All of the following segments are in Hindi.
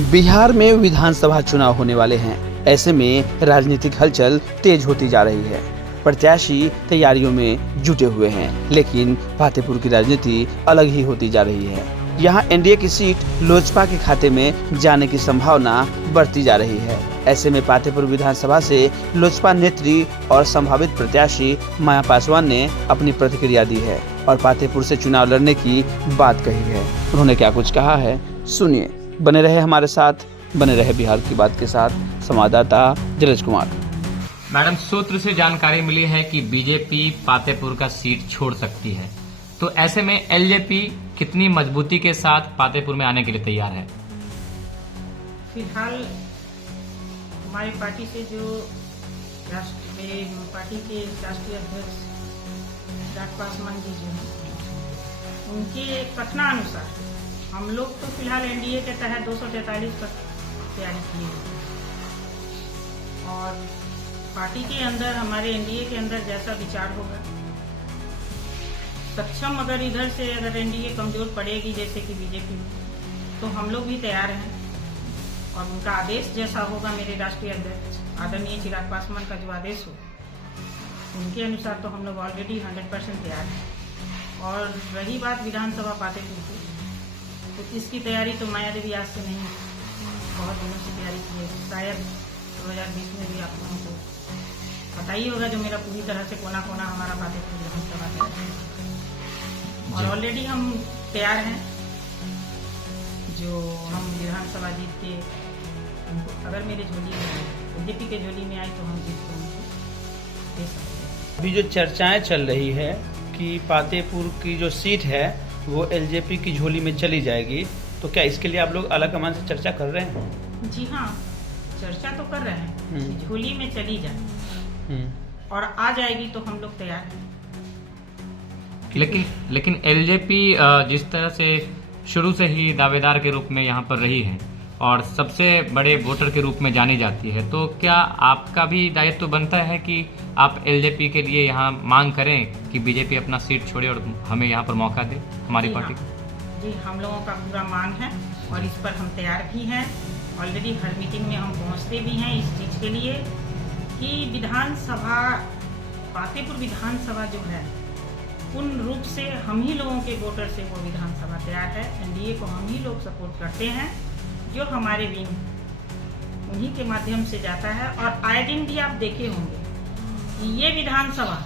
बिहार में विधानसभा चुनाव होने वाले हैं। ऐसे में राजनीतिक हलचल तेज होती जा रही है। प्रत्याशी तैयारियों में जुटे हुए हैं, लेकिन फतेहपुर की राजनीति अलग ही होती जा रही है। यहाँ एनडीए की सीट लोजपा के खाते में जाने की संभावना बढ़ती जा रही है। ऐसे में फतेहपुर विधानसभा से लोजपा नेत्री और संभावित प्रत्याशी माया पासवान ने अपनी प्रतिक्रिया दी है और फतेहपुर से चुनाव लड़ने की बात कही है। उन्होंने क्या कुछ कहा है, सुनिए। बने रहे हमारे साथ, बने रहे बिहार की बात के साथ। संवाददाता जलेश कुमार। मैडम, सूत्र से जानकारी मिली है कि बीजेपी फतेहपुर का सीट छोड़ सकती है, तो ऐसे में एलजेपी कितनी मजबूती के साथ फतेहपुर में आने के लिए तैयार है? फिलहाल हमारी पार्टी से जो मेरे पार्टी के राष्ट्रीय अध्यक्ष डॉक्टर पासवान जी जो हैं, उनके कथनानुसार हम लोग तो फिलहाल एनडीए के तहत 243 पर तैयारी किए और पार्टी के अंदर, हमारे एनडीए के अंदर जैसा विचार होगा, सक्षम अगर इधर से अगर एनडीए कमजोर पड़ेगी जैसे कि बीजेपी, तो हम लोग भी तैयार हैं और उनका आदेश जैसा होगा, मेरे राष्ट्रीय अध्यक्ष आदरणीय चिराग पासवान का जो आदेश हो, उनके अनुसार तो हम लोग ऑलरेडी 100% तैयार हैं। और रही बात विधानसभा फतेहपुर की, तो इसकी तैयारी तो माया देवी आज से नहीं, बहुत दिनों से तैयारी की है। शायद 2020 में भी आप लोगों को पता ही होगा, जो मेरा पूरी तरह से कोना कोना हमारा फतेहपुर विधानसभा तैयार है और ऑलरेडी हम तैयार हैं। जो हम विधानसभा जीत के उनको अगर मेरे झोली में, बीजेपी के झोली में आई तो हम जीत के उनको दे सकते हैं। अभी जो चर्चाएं चल रही है कि फतेहपुर की जो सीट है वो एलजेपी की झोली में चली जाएगी, तो क्या इसके लिए आप लोग अलग कमान से चर्चा कर रहे हैं? जी हाँ, चर्चा तो कर रहे हैं कि झोली में चली जाए और आ जाएगी तो हम लोग तैयार हैं। लेकिन एलजेपी जिस तरह से शुरू से ही दावेदार के रूप में यहाँ पर रही है और सबसे बड़े वोटर के रूप में जानी जाती है, तो क्या आपका भी दायित्व बनता है कि आप एलजेपी के लिए यहाँ मांग करें कि बीजेपी अपना सीट छोड़े और हमें यहाँ पर मौका दे, हमारी पार्टी को? जी, हम लोगों का पूरा मांग है और इस पर हम तैयार भी हैं। ऑलरेडी हर मीटिंग में हम पहुँचते भी हैं इस चीज़ के लिए कि विधानसभा, फतेहपुर विधानसभा जो है, पूर्ण रूप से हम ही लोगों के वोटर से वो विधानसभा तैयार है। एनडीए को हम ही लोग सपोर्ट करते हैं, जो हमारे विंग उन्हीं के माध्यम से जाता है। और आए दिन भी आप देखे होंगे कि ये विधानसभा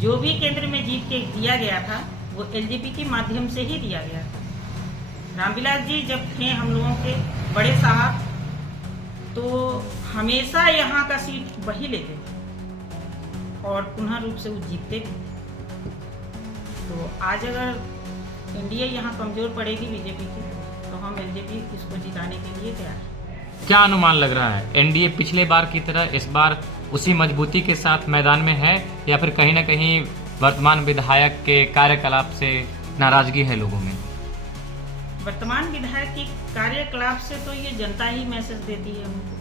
जो भी केंद्र में जीत के दिया गया था, वो एलजेपी के माध्यम से ही दिया गया था। रामविलास जी जब थे हम लोगों के बड़े साहब, तो हमेशा यहाँ का सीट वही लेते थे और पुनः रूप से वो जीतते थे। तो आज अगर एनडीए यहाँ कमजोर पड़ेगी बीजेपी की, तो हम एलजेपी इसको जिताने के लिए तैयार हैं। क्या अनुमान लग रहा है, एनडीए पिछले बार की तरह इस बार उसी मजबूती के साथ मैदान में है या फिर कहीं ना कहीं वर्तमान विधायक के कार्यकलाप से नाराजगी है लोगों में? वर्तमान विधायक की कार्यकलाप से तो ये जनता ही मैसेज देती है उनको,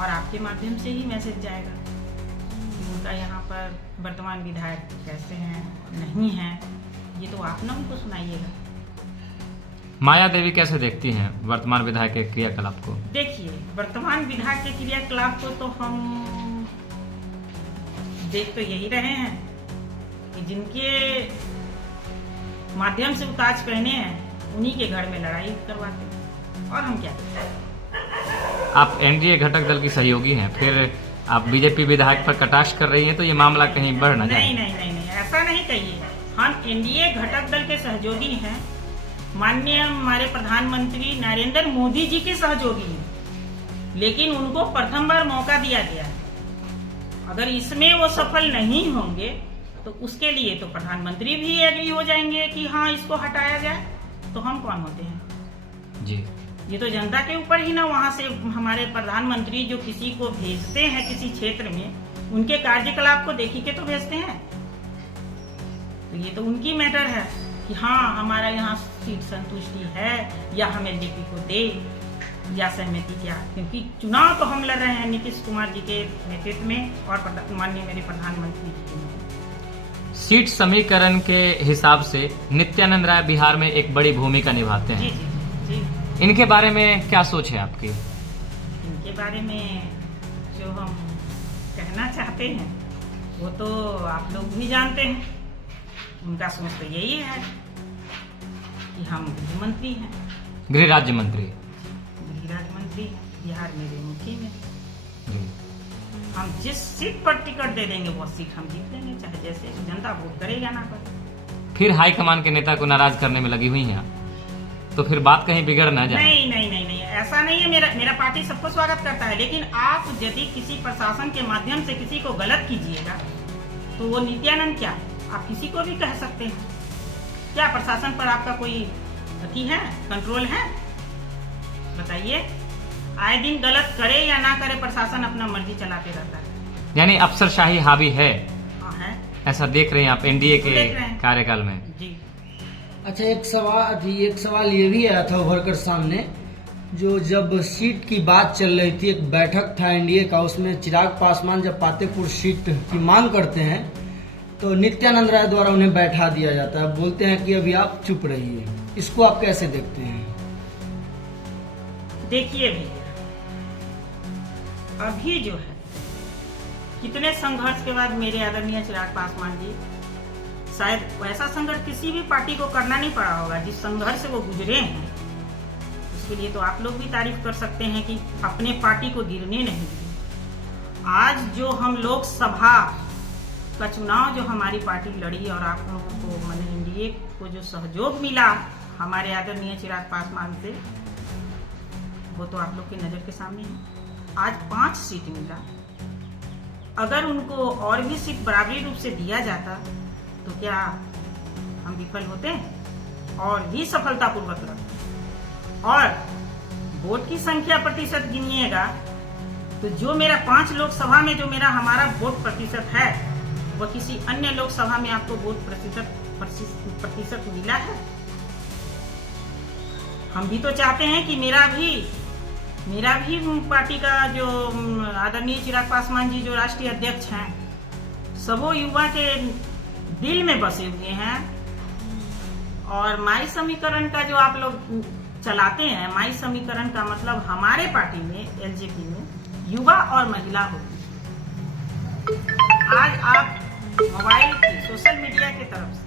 और आपके माध्यम से ही मैसेज जाएगा कि उनका यहाँ पर वर्तमान विधायक कैसे हैं, नहीं हैं, ये तो आप ना उनको सुनाइएगा। माया देवी कैसे देखती हैं वर्तमान विधायक के क्रियाकलाप को? देखिए, वर्तमान विधायक के क्रियाकलाप को तो हम देख तो यही रहे हैं कि जिनके माध्यम से उताज पहने हैं, उन्हीं के घर में लड़ाई करवाते हैं, और हम क्या करते हैं। आप एनडीए घटक दल की सहयोगी हैं, फिर आप बीजेपी विधायक पर कटाक्ष कर रही हैं, तो ये मामला कहीं बढ़ न जाए? नहीं, ऐसा नहीं कहिए। हम एनडीए घटक दल के सहयोगी हैं, माननीय हमारे प्रधानमंत्री नरेंद्र मोदी जी के सहयोगी हैं, लेकिन उनको प्रथम बार मौका दिया गया है। अगर इसमें वो सफल नहीं होंगे तो उसके लिए तो प्रधानमंत्री भी एग्री हो जाएंगे कि हाँ, इसको हटाया जाए। तो हम कौन होते हैं जी? ये तो जनता के ऊपर ही ना। वहां से हमारे प्रधानमंत्री जो किसी को भेजते हैं किसी क्षेत्र में, उनके कार्यकलाप को देखी के तो भेजते हैं। तो ये तो उनकी मैटर है कि हाँ, हमारा यहाँ सीट संतुष्टि है या हम एलजेपी को दे या सहमति क्या, क्योंकि चुनाव तो हम लड़ रहे हैं नीतीश कुमार जी के नेतृत्व में और माननीय मेरे प्रधानमंत्री जी के नेतृत्व में। सीट समीकरण के हिसाब से नित्यानंद राय बिहार में एक बड़ी भूमिका निभाते हैं। जी जी जी। इनके बारे में क्या सोच है आपकी? इनके बारे में जो हम कहना चाहते हैं वो तो आप लोग भी जानते हैं। उनका सोच तो यही है कि हम गृह मंत्री हैं, गृह राज्य मंत्री। गृह राज्य मंत्री बिहार में रेमुखी में। जी। हम जिस सीट पर टिकट दे देंगे वो सीट हम जीत लेंगे, चाहे जैसे जनता वोट करेगा ना करे। फिर हाईकमान के नेता को नाराज करने में लगी हुई हैं आप, तो फिर बात कहीं बिगड़ ना जाए। नहीं नहीं नहीं नहीं, ऐसा नहीं है। मेरा पार्टी सबको स्वागत करता है, लेकिन आप यदि किसी प्रशासन के माध्यम से किसी को गलत कीजिएगा तो वो नित्यानंद क्या, आप किसी को भी कह सकते हैं। क्या प्रशासन पर आपका कोई अति है, कंट्रोल है? बताइए। आए दिन गलत करे या ना करे, प्रशासन अपना मर्जी चलाते रहता है। यानी अफसरशाही हावी है, हाँ है, ऐसा देख रहे हैं आप एनडीए के देख रहे हैं। कार्यकाल में? जी। अच्छा, एक सवाल ये भी आया था उभर कर सामने, जो जब सीट की बात चल रही थी, एक बैठक था एनडीए का, उसमें चिराग पासवान जब पातेपुर सीट की मांग करते हैं तो नित्यानंद राय द्वारा उन्हें बैठा दिया जाता है, बोलते हैं कि अभी आप चुप रहिए। इसको आप कैसे देखते हैं? देखिए भैया, अभी जो है कितने संघर्ष के बाद मेरे आदरणीय चिराग पासवान जी, शायद वैसा संघर्ष किसी भी पार्टी को करना नहीं पड़ा होगा जिस संघर्ष से वो गुजरे हैं। उसके लिए तो आप लोग भी तारीफ कर सकते हैं कि अपने पार्टी को गिरने नहीं दिए। आज जो हम लोग सभा का चुनाव जो हमारी पार्टी लड़ी और आप लोगों को माने एनडीए को जो सहयोग मिला हमारे आदरणीय चिराग पासवान से, वो तो आप लोग की नजर के सामने है। आज 5 सीट मिला, अगर उनको और भी सीट बराबरी रूप से दिया जाता तो क्या हम विफल होते? और भी सफलतापूर्वक लड़ते। और वोट की संख्या प्रतिशत गिनिएगा तो जो मेरा 5 लोकसभा में जो हमारा वोट प्रतिशत है वो किसी अन्य लोकसभा में आपको वोट प्रतिशत मिला है? हम भी तो चाहते हैं कि मेरा भी पार्टी का जो आदरणीय चिराग पासवान जी जो राष्ट्रीय अध्यक्ष हैं, सबो युवा के दिल में बसे हुए हैं। और माई समीकरण का जो आप लोग चलाते हैं, माई समीकरण का मतलब हमारे पार्टी में एलजेपी में युवा और महिला होती है। आज आप मोबाइल की सोशल मीडिया की तरफ से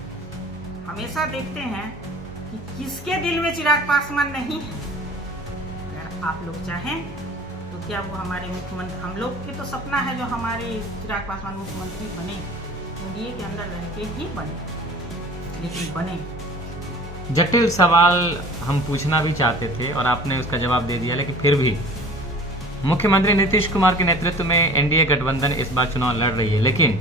हमेशा देखते हैं कि किसके दिल में चिराग पासवान नहीं है। अगर आप लोग चाहें तो क्या वो हमारे मुख्यमंत्री, हम लोग के तो सपना है जो हमारे चिराग पासवान मुख्यमंत्री बने, एनडीए के अंदर रह के ही बने, लेकिन बने। जटिल सवाल हम पूछना भी चाहते थे और आपने उसका जवाब दे दिया, लेकिन फिर भी मुख्यमंत्री नीतीश कुमार के नेतृत्व में एनडीए गठबंधन इस बार चुनाव लड़ रही है, लेकिन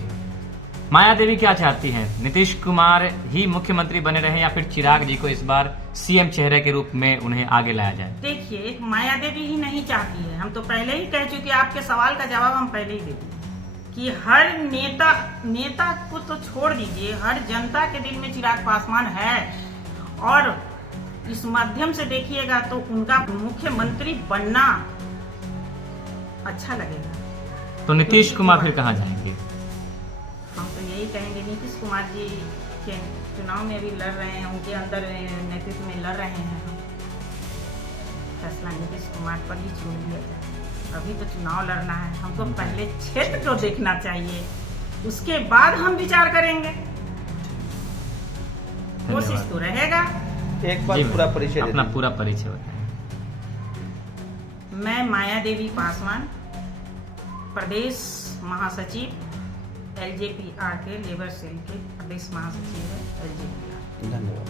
माया देवी क्या चाहती हैं? नीतीश कुमार ही मुख्यमंत्री बने रहे या फिर चिराग जी को इस बार सीएम चेहरे के रूप में उन्हें आगे लाया जाए? देखिए, माया देवी ही नहीं चाहती है। हम तो पहले ही कह चुके, आपके सवाल का जवाब हम पहले ही दे दिए कि हर नेता को तो छोड़ दीजिए, हर जनता के दिल में चिराग पासवान है। और इस माध्यम से देखिएगा तो उनका मुख्यमंत्री बनना अच्छा लगेगा। तो नीतीश कुमार फिर कहाँ जाएंगे? हम तो यही कहेंगे, नीतीश कुमार जी के चुनाव में अभी लड़ रहे हैं, उनके अंदर नेतृत्व में लड़ रहे हैं। फैसला नीतीश कुमार पर ही छोड़ दिया जाए। अभी तो चुनाव लड़ना है, हमको पहले क्षेत्र को देखना चाहिए, उसके बाद हम विचार करेंगे। कोशिश तो रहेगा। एक बार पूरा परिचय अपना पूरा परिचय बताएं। मैं माया देवी पासवान, प्रदेश महासचिव एलजेपी आर के लेबर सेल के प्रदेश महासचिव है एलजेपी आर। धन्यवाद।